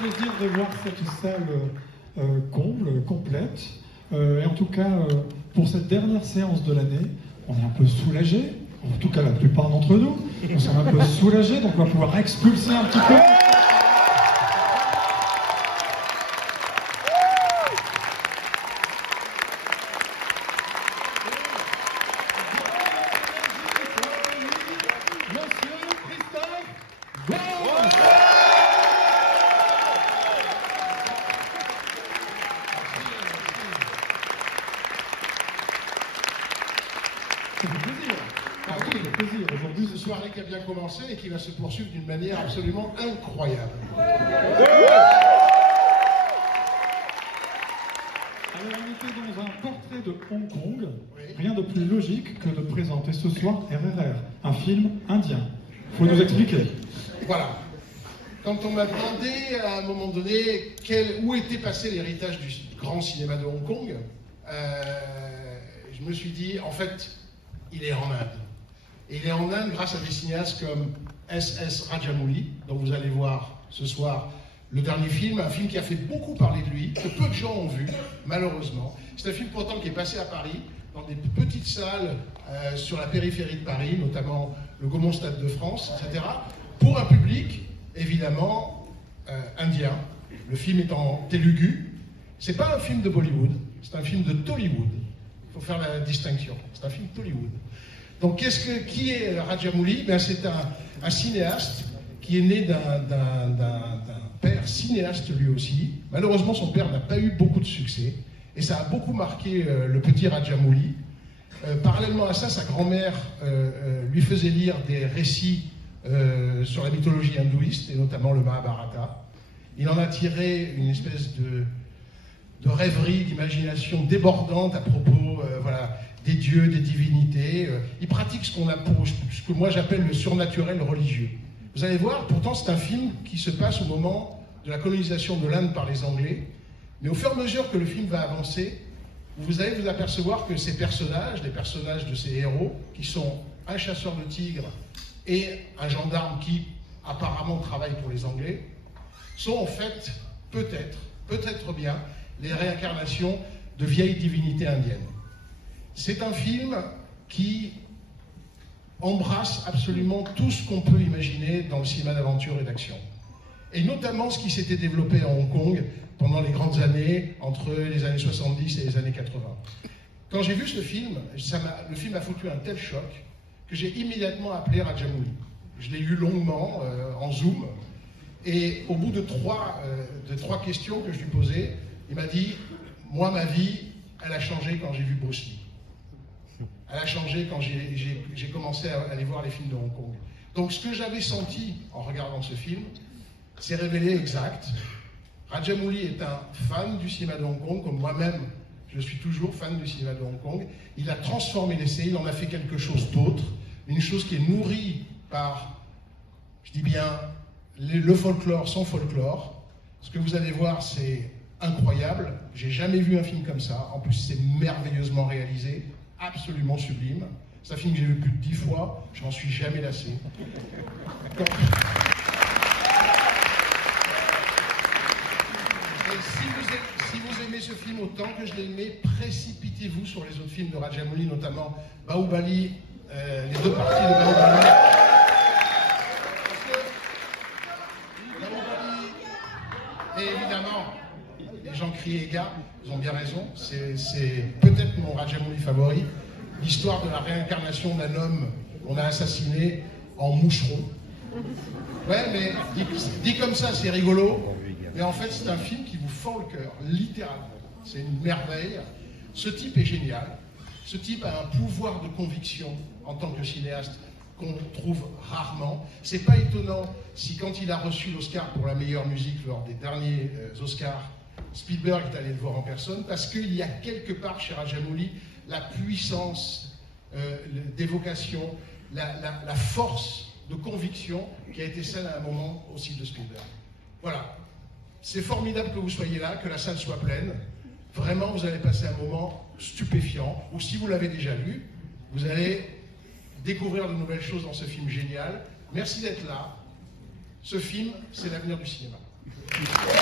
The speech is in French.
plaisir de voir cette salle comble, complète. Et en tout cas, pour cette dernière séance de l'année, on est un peu soulagés. En tout cas, la plupart d'entre nous, on s'est un peu soulagés, donc on va pouvoir expulser un petit peu. Aujourd'hui, ce soirée qui a bien commencé et qui va se poursuivre d'une manière absolument incroyable. Alors, on était dans un portrait de Hong Kong. Oui. Rien de plus logique que de présenter ce soir RRR, un film indien. Il faut nous expliquer. Voilà. Quand on m'a demandé à un moment donné où était passé l'héritage du grand cinéma de Hong Kong, je me suis dit, en fait, il est en Inde. Et il est en Inde grâce à des cinéastes comme S.S. Rajamouli, dont vous allez voir ce soir le dernier film, un film qui a fait beaucoup parler de lui, que peu de gens ont vu, malheureusement. C'est un film pourtant qui est passé à Paris, dans des petites salles sur la périphérie de Paris, notamment le Gaumont Stade de France, etc., pour un public, évidemment, indien. Le film est en télugu. C'est pas un film de Bollywood, c'est un film de Tollywood. Il faut faire la distinction. C'est un film Tollywood. Donc, qui est Rajamouli? C'est un cinéaste qui est né d'un père cinéaste lui aussi. Malheureusement, son père n'a pas eu beaucoup de succès. Et ça a beaucoup marqué le petit Rajamouli. Parallèlement à ça, sa grand-mère lui faisait lire des récits sur la mythologie hindouiste, et notamment le Mahabharata. Il en a tiré une espèce de rêverie, d'imagination débordante à propos voilà, des dieux, des divinités. Il pratique ce que moi j'appelle le surnaturel religieux. Vous allez voir, pourtant c'est un film qui se passe au moment de la colonisation de l'Inde par les Anglais, mais au fur et à mesure que le film va avancer, vous allez vous apercevoir que ces personnages, les personnages de ces héros, qui sont un chasseur de tigres et un gendarme qui apparemment travaille pour les Anglais, sont en fait peut-être bien, les réincarnations de vieilles divinités indiennes. C'est un film qui embrasse absolument tout ce qu'on peut imaginer dans le cinéma d'aventure et d'action. Et notamment ce qui s'était développé à Hong Kong pendant les grandes années, entre les années 70 et les années 80. Quand j'ai vu ce film, le film a foutu un tel choc que j'ai immédiatement appelé Rajamouli. Je l'ai lu longuement, en Zoom, et au bout de trois questions que je lui posais, il m'a dit, moi ma vie, elle a changé quand j'ai vu Bruce Lee. Elle a changé quand j'ai commencé à aller voir les films de Hong Kong. Donc ce que j'avais senti en regardant ce film, s'est révélé exact. Rajamouli est un fan du cinéma de Hong Kong, comme moi-même, je suis toujours fan du cinéma de Hong Kong. Il a transformé l'essai, il en a fait quelque chose d'autre, une chose qui est nourrie par, je dis bien, le folklore, son folklore. Ce que vous allez voir, c'est incroyable. J'ai jamais vu un film comme ça. En plus, c'est merveilleusement réalisé, absolument sublime. C'est un film que j'ai vu plus de 10 fois, je m'en suis jamais lassé. Donc... Si vous aimez ce film autant que je l'aimais, précipitez-vous sur les autres films de Rajamouli, notamment Bahubali, les deux parties de Bahubali. Parce que Bahubali, et évidemment, les gens crient Ega, ils ont bien raison, c'est peut-être mon Rajamouli favori, l'histoire de la réincarnation d'un homme qu'on a assassiné en moucheron. Ouais, mais dit comme ça, c'est rigolo. Mais en fait, c'est un film qui vous fend le cœur, littéralement. C'est une merveille. Ce type est génial. Ce type a un pouvoir de conviction en tant que cinéaste qu'on trouve rarement. C'est pas étonnant si quand il a reçu l'Oscar pour la meilleure musique lors des derniers Oscars, Spielberg est allé le voir en personne, parce qu'il y a quelque part chez Rajamouli la puissance d'évocation, la force de conviction qui a été celle à un moment aussi de Spielberg. Voilà. C'est formidable que vous soyez là, que la salle soit pleine. Vraiment, vous allez passer un moment stupéfiant. Ou si vous l'avez déjà lu, vous allez découvrir de nouvelles choses dans ce film génial. Merci d'être là. Ce film, c'est l'avenir du cinéma. Merci.